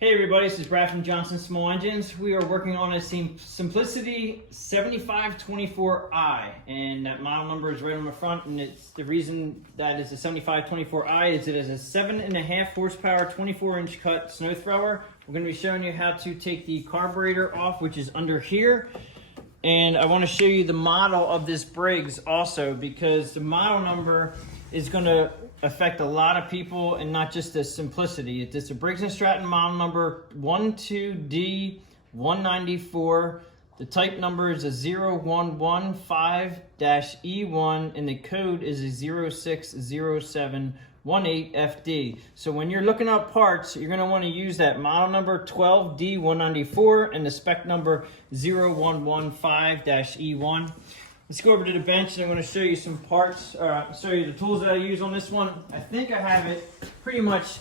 Hey everybody, this is Brad from Johnson Small Engines. We are working on a Simplicity 7524i, and that model number is right on the front, and it's the reason that it's a 7524i is it is a 7.5 horsepower 24-inch cut snow thrower. We're going to be showing you how to take the carburetor off, which is under here, and I want to show you the model of this Briggs also, because the model number is going to affect a lot of people and not just the Simplicity. It's a Briggs and Stratton model number 12D194. The type number is a 0115-E1 and the code is a 060718FD. So when you're looking up parts, you're going to want to use that model number 12D194 and the spec number 0115-E1. Let's go over to the bench and I'm going to show you some parts, show you the tools that I use on this one. I think I have it pretty much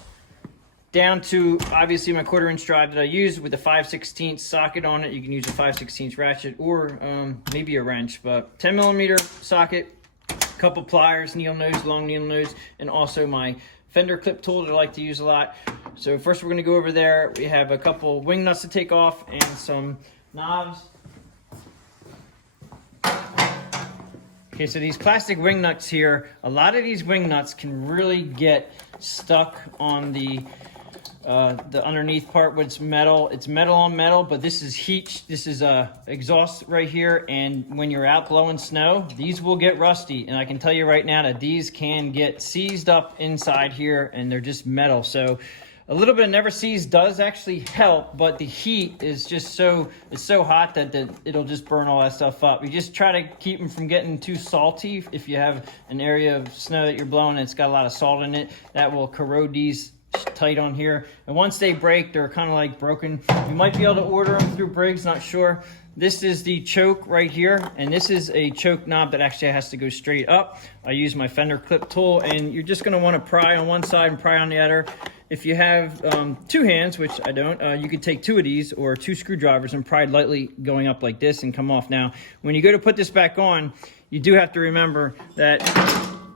down to, obviously, my 1/4-inch drive that I use with the 5/16 socket on it. You can use a 5/16 ratchet or maybe a wrench, but 10mm socket, a couple pliers, needle nose, long needle nose, and also my fender clip tool that I like to use a lot. So first we're going to go over there. We have a couple wing nuts to take off and some knobs. Okay, so these plastic wing nuts here, a lot of these wing nuts can really get stuck on the underneath part where it's metal. It's metal on metal, but this is heat. This is exhaust right here, and when you're out blowing snow, these will get rusty. And I can tell you right now that these can get seized up inside here, and they're just metal. So a little bit of never seize does actually help, but the heat is just so hot that it'll just burn all that stuff up. You just try to keep them from getting too salty. If you have an area of snow that you're blowing and it's got a lot of salt in it, that will corrode these tight on here. And once they break, they're kind of like broken. You might be able to order them through Briggs, not sure. This is the choke right here, and this is a choke knob that actually has to go straight up. I use my fender clip tool, and you're just going to want to pry on one side and pry on the other. If you have two hands, which I don't, you could take two of these or two screwdrivers and pry lightly going up like this and come off. Now, when you go to put this back on, you do have to remember that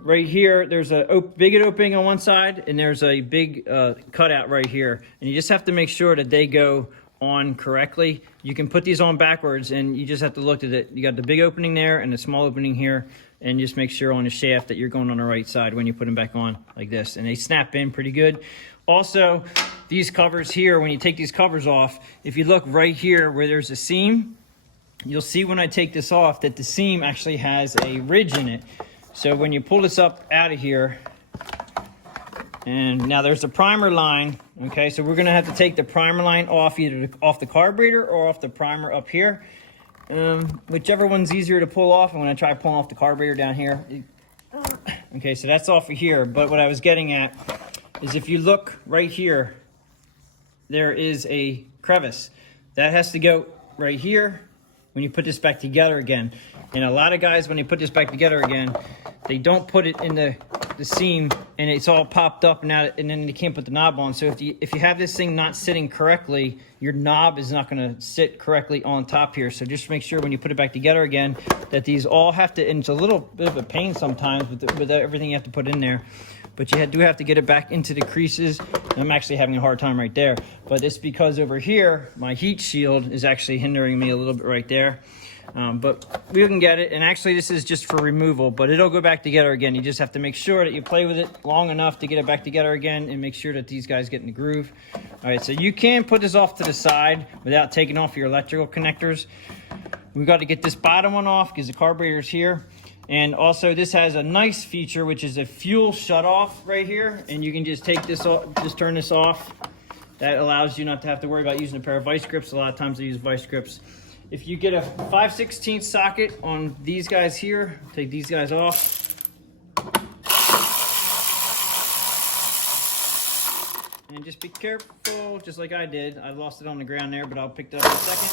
right here, there's a big opening on one side, and there's a big cutout right here. And you just have to make sure that they go on correctly. You can put these on backwards, and you just have to look at it. You got the big opening there and the small opening here, and just make sure on the shaft that you're going on the right side when you put them back on like this. And they snap in pretty good. Also, these covers here, when you take these covers off, if you look right here where there's a seam, you'll see when I take this off that the seam actually has a ridge in it. So when you pull this up out of here, and now there's a primer line, okay, so we're gonna have to take the primer line off, either off the carburetor or off the primer up here. Whichever one's easier to pull off. I'm gonna try pulling off the carburetor down here. Okay, so that's off of here, but what I was getting at is if you look right here, there is a crevice. That has to go right here when you put this back together again. And a lot of guys, when they put this back together again, they don't put it in the seam, and it's all popped up now, and then you can't put the knob on. So if you have this thing not sitting correctly, your knob is not going to sit correctly on top here. So just make sure when you put it back together again that these all have to, and it's a little bit of a pain sometimes with everything you have to put in there, but you do have to get it back into the creases. And I'm actually having a hard time right there, but it's because over here my heat shield is actually hindering me a little bit right there. But we can get it, and actually this is just for removal, but it'll go back together again. You just have to make sure that you play with it long enough to get it back together again, and make sure that these guys get in the groove. All right, so you can put this off to the side without taking off your electrical connectors. We've got to get this bottom one off because the carburetor's here. And also this has a nice feature, which is a fuel shut off right here, and you can just take this off, just turn this off. That allows you not to have to worry about using a pair of vice grips. A lot of times I use vice grips. If you get a 5/16 socket on these guys here, take these guys off. And just be careful, just like I did. I lost it on the ground there, but I'll pick that up in a second.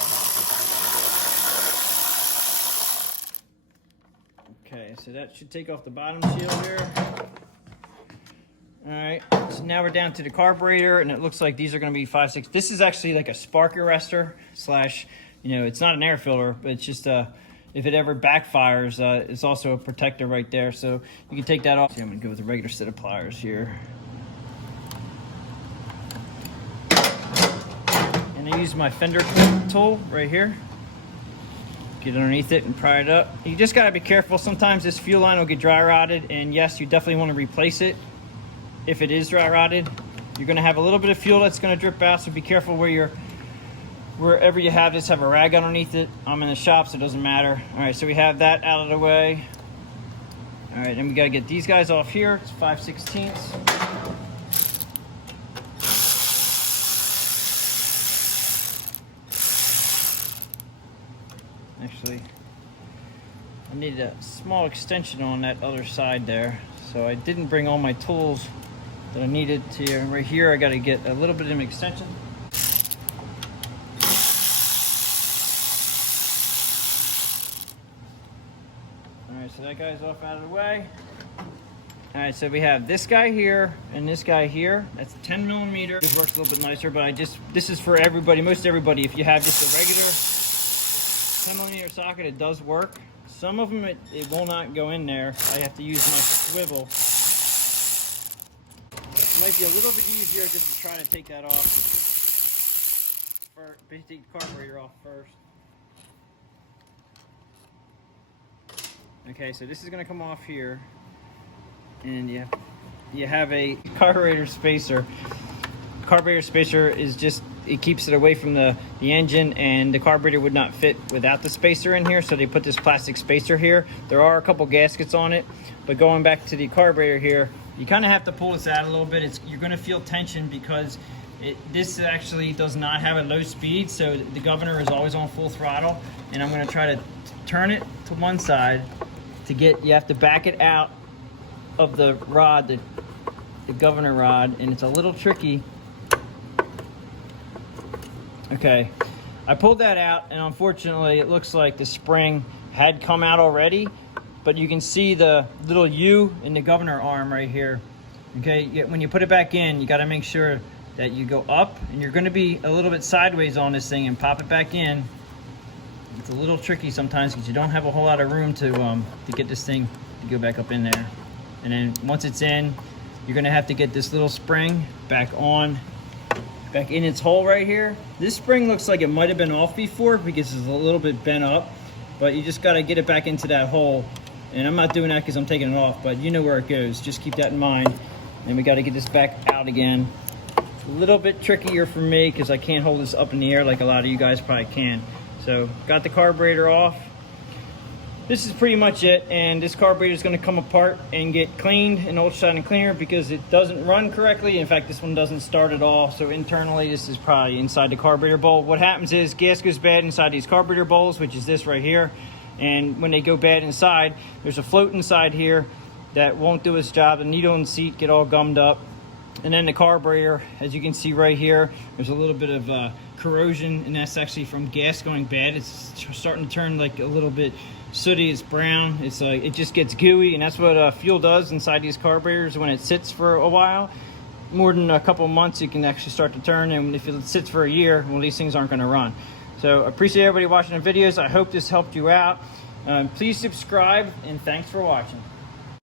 Okay, so that should take off the bottom shield here. All right, so now we're down to the carburetor, and it looks like these are going to be 5/6. This is actually like a spark arrestor slash, you know, it's not an air filter, but it's just if it ever backfires, it's also a protector right there. So you can take that off. See, I'm going to go with a regular set of pliers here. And I use my fender tool right here. Get underneath it and pry it up. You just gotta be careful. Sometimes this fuel line will get dry rotted, and yes, you definitely want to replace it if it is dry rotted. You're gonna have a little bit of fuel that's gonna drip out, so be careful wherever you have this, have a rag underneath it. I'm in the shop, so it doesn't matter. All right, so we have that out of the way. All right, and we gotta get these guys off here. It's 5/16. Actually, I needed a small extension on that other side there, so I didn't bring all my tools that I needed to. Right here, I got to get a little bit of an extension. All right, so that guy's off out of the way. All right, so we have this guy here and this guy here. That's 10 millimeter. This works a little bit nicer, but this is for everybody, most everybody. If you have just a regular 10 millimeter socket, it does work. Some of them, it will not go in there. I have to use my swivel. It might be a little bit easier just to try to take that off. Take the carburetor off first. Okay, so this is gonna come off here. And you have a carburetor spacer. Carburetor spacer is just, it keeps it away from the engine, and the carburetor would not fit without the spacer in here, so they put this plastic spacer here. There are a couple gaskets on it, but going back to the carburetor here, you kind of have to pull this out a little bit. You're going to feel tension because this actually does not have a low speed, so the governor is always on full throttle, and I'm going to try to turn it to one side to get, you have to back it out of the rod, the governor rod, and it's a little tricky. Okay, I pulled that out, and unfortunately it looks like the spring had come out already, but you can see the little U in the governor arm right here. Okay, when you put it back in, you got to make sure that you go up, and you're going to be a little bit sideways on this thing and pop it back in. It's a little tricky sometimes because you don't have a whole lot of room to get this thing to go back up in there. And then once it's in, you're going to have to get this little spring back in its hole right here. This spring looks like it might have been off before because it's a little bit bent up, but you just got to get it back into that hole. And I'm not doing that because I'm taking it off, but you know where it goes. Just keep that in mind. And we got to get this back out again. It's a little bit trickier for me because I can't hold this up in the air like a lot of you guys probably can. So got the carburetor off. This is pretty much it, and this carburetor is going to come apart and get cleaned in ultrasonic cleaner because it doesn't run correctly. In fact, this one doesn't start at all. So internally, this is probably inside the carburetor bowl. What happens is gas goes bad inside these carburetor bowls, which is this right here. And when they go bad inside, there's a float inside here that won't do its job. The needle and seat get all gummed up. And then the carburetor, as you can see right here, there's a little bit of corrosion, and that's actually from gas going bad. It's starting to turn like a little bit sooty. It's brown. It's it just gets gooey, and that's what fuel does inside these carburetors when it sits for a while. More than a couple months, you can actually start to turn, and if it sits for a year, well, these things aren't going to run. So I appreciate everybody watching the videos. I hope this helped you out. Please subscribe, and thanks for watching.